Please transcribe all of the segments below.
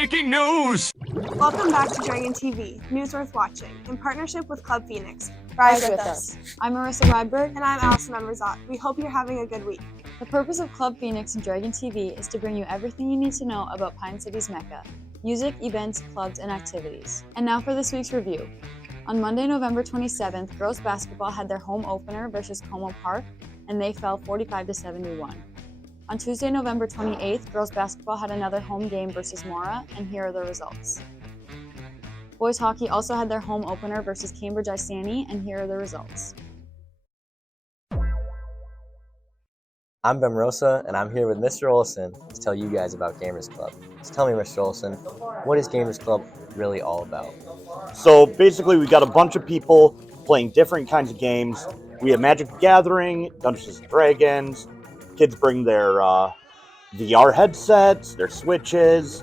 breaking news! Welcome back to Dragon TV, news worth watching, in partnership with Club Phoenix. Rise with us. I'm Marissa Rydberg. And I'm Allison Emberzot. We hope you're having a good week. The purpose of Club Phoenix and Dragon TV is to bring you everything you need to know about Pine City's Mecca, music, events, clubs, and activities. And now for this week's review. On Monday, November 27th, girls basketball had their home opener versus Como Park, and they fell 45-71. On Tuesday, November 28th, girls basketball had another home game versus Mora, and here are the results. Boys hockey also had their home opener versus Cambridge Isani, and here are the results. I'm Ben Rosa, and I'm here with Mr. Olson to tell you guys about Gamers Club. So tell me, Mr. Olson, what is Gamers Club really all about? So basically, we got a bunch of people playing different kinds of games. We have Magic the Gathering, Dungeons and Dragons. Kids bring their VR headsets, their Switches.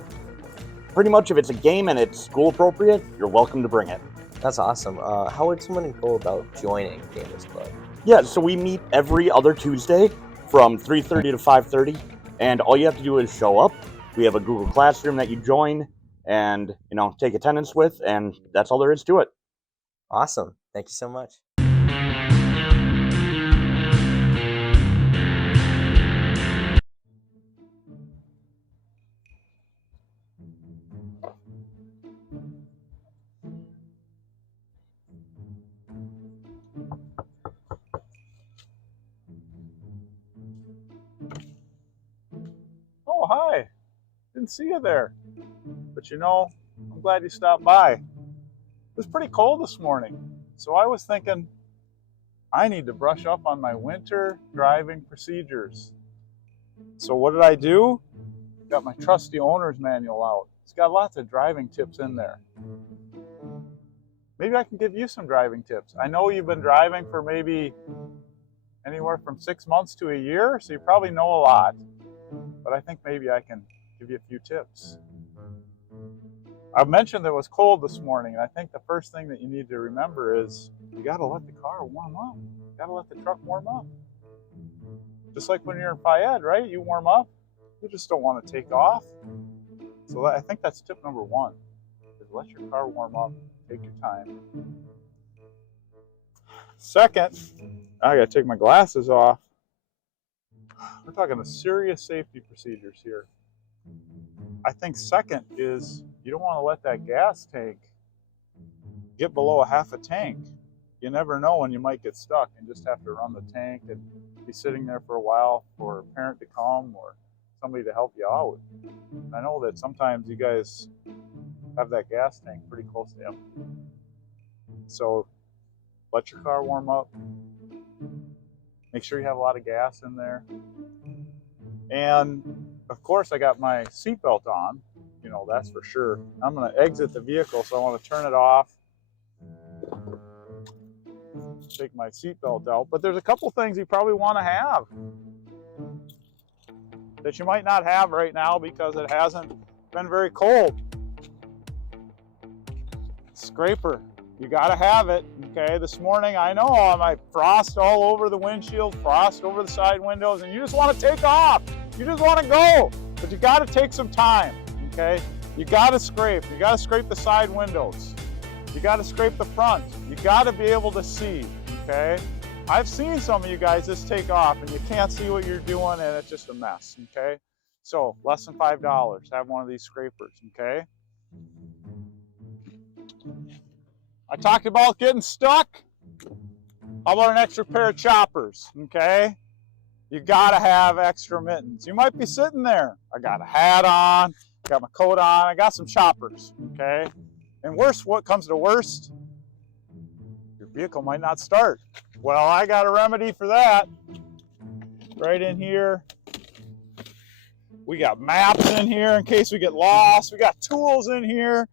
Pretty much if it's a game and it's school appropriate, you're welcome to bring it. That's awesome. How would someone go about joining Gamers Club? Yeah, so we meet every other Tuesday from 3:30 to 5:30, and all you have to do is show up. We have a Google Classroom that you join and, take attendance with, and that's all there is to it. Awesome. Thank you so much. Oh, hi. Didn't see you there. But I'm glad you stopped by. It was pretty cold this morning, so I was thinking I need to brush up on my winter driving procedures. So what did I do? Got my trusty owner's manual out. It's got lots of driving tips in there. Maybe I can give you some driving tips. I know you've been driving for maybe anywhere from 6 months to a year, so you probably know a lot. But I think maybe I can give you a few tips. I mentioned that it was cold this morning, and I think the first thing that you need to remember is you got to let the car warm up. You got to let the truck warm up. Just like when you're in Fayette, right? You warm up. You just don't want to take off. So I think that's tip number one, is let your car warm up. Take your time. Second, I got to take my glasses off. We're talking the serious safety procedures here. I think second is you don't want to let that gas tank get below a half a tank. You never know when you might get stuck and just have to run the tank and be sitting there for a while for a parent to come or somebody to help you out. I know that sometimes you guys have that gas tank pretty close to empty. So let your car warm up. Make sure you have a lot of gas in there. And of course I got my seatbelt on, that's for sure. I'm gonna exit the vehicle, so I wanna turn it off. Take my seatbelt out, but there's a couple things you probably wanna have that you might not have right now because it hasn't been very cold. Scraper, you gotta have it, okay? This morning, I know my frost all over the windshield, frost over the side windows, and you just wanna take off. You just wanna go, but you gotta take some time, okay? You gotta scrape the side windows. You gotta scrape the front. You gotta be able to see, okay? I've seen some of you guys just take off and you can't see what you're doing and it's just a mess, okay? So less than $5, have one of these scrapers, okay? I talked about getting stuck. How about an extra pair of choppers, okay? You gotta have extra mittens. You might be sitting there. I got a hat on, got my coat on, I got some choppers, okay? And worst, what comes to worst, your vehicle might not start. Well, I got a remedy for that. Right in here. We got maps in here in case we get lost. We got tools in here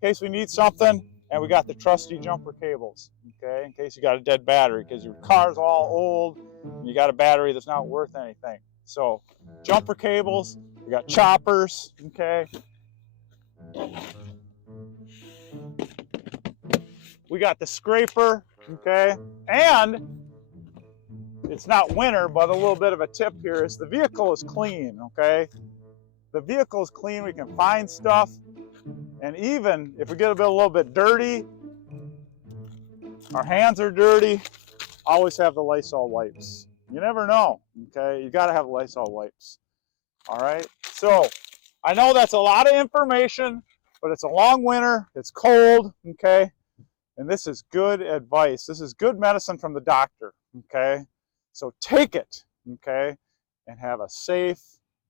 in case we need something. And we got the trusty jumper cables, okay, in case you got a dead battery because your car's all old and you got a battery that's not worth anything. So jumper cables, we got choppers, okay. We got the scraper, okay, and it's not winter, but a little bit of a tip here is the vehicle is clean, okay. The vehicle is clean, we can find stuff. And even if we get a little bit dirty, our hands are dirty, always have the Lysol wipes. You never know, okay? You gotta have Lysol wipes, all right? So, I know that's a lot of information, but it's a long winter, it's cold, okay? And this is good advice. This is good medicine from the doctor, okay? So take it, okay? And have a safe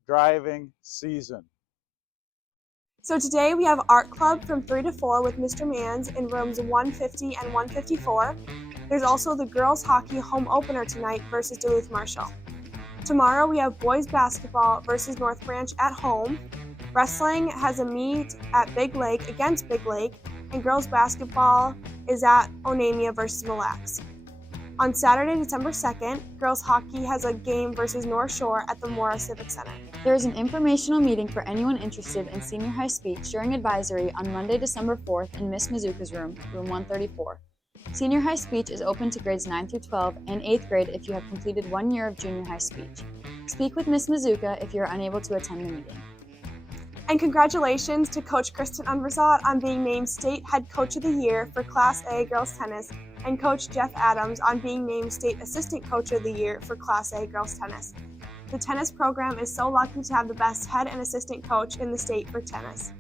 driving season. So today we have art club from 3 to 4 with Mr. Manns in rooms 150 and 154. There's also the girls hockey home opener tonight versus Duluth Marshall. Tomorrow we have boys basketball versus North Branch at home. Wrestling has a meet at Big Lake against Big Lake, and girls basketball is at Onamia versus Mille Lacs. On Saturday, December 2nd, girls hockey has a game versus North Shore at the Mora Civic Center. There is an informational meeting for anyone interested in senior high speech during advisory on Monday, December 4th in Miss Mizuka's room, room 134. Senior high speech is open to grades 9 through 12 and 8th grade if you have completed 1 year of junior high speech. Speak with Miss Mizuka if you are unable to attend the meeting. And congratulations to Coach Kristen Unverzat on being named State Head Coach of the Year for Class A Girls Tennis, and Coach Jeff Adams on being named State Assistant Coach of the Year for Class A Girls Tennis. The tennis program is so lucky to have the best head and assistant coach in the state for tennis.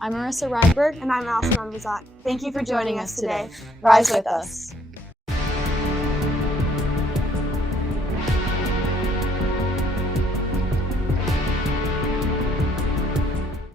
I'm Marissa Rydberg. And I'm Allison Unverzat. Thank you for joining us today. Rise with us.